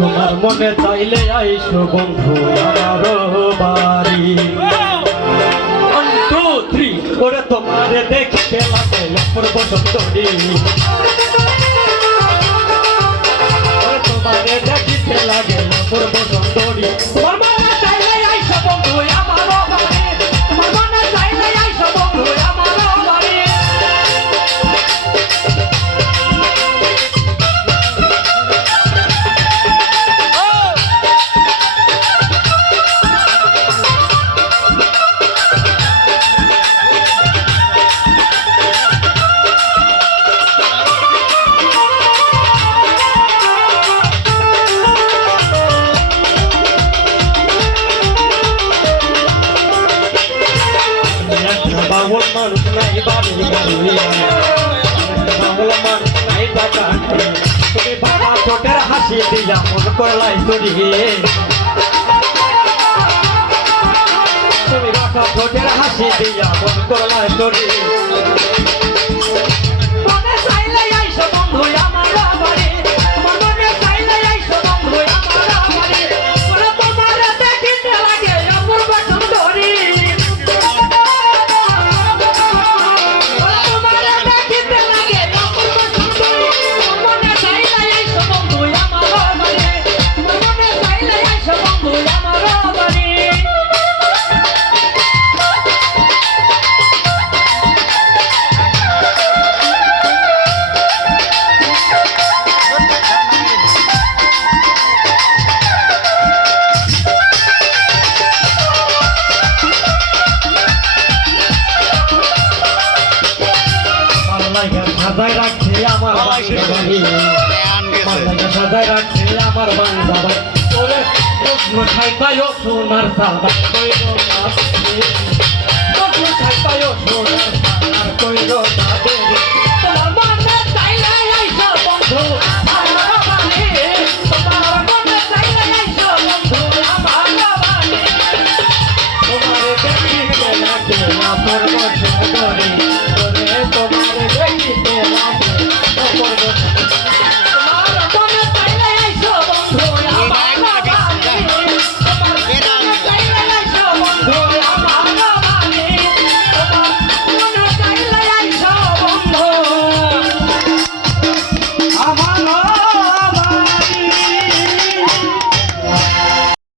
তোমার মনে চাইলে আইসো বন্ধু আমার বাড়ি। 1 2 3 ওরে তোমারে দেখতে লাগে অপূর্ব সুন্দরী, ওরে তোমারে দেখতে লাগে অপূর্ব সুন্দরী। তোমার মনে চাইলে আইসো বন্ধু আমার বাড়ি, তোমার মনে চাইলে আইসো বন্ধু আমার বাড়ি। বাউল মানুষ নাই বাড়ি গাড়ি, বাউল মানুষ নাই টাকা, তুমি বাবা ঠোঁটের হাসি দিয়া মন করলাই চুরি, তুমি বাবা ঠোঁটের হাসি দিয়া মন করলাই চুরি। মনে চাইলে আইসো বন্ধু আমার বাড়ি, তোমার মনে চাইলে আইসো বন্ধু আমার বাড়ি, ওরে তোমার দেখিতে লাগে অপূর্ব সুন্দরী, সাজায় রাখছে আমার বাড়ি, সাজায় রাখছে আমার বান্ধব, তোরে খাইতায় সোনার সাদা কইরো না, তোরে খাইতায় সোনার সাদা কইরো না।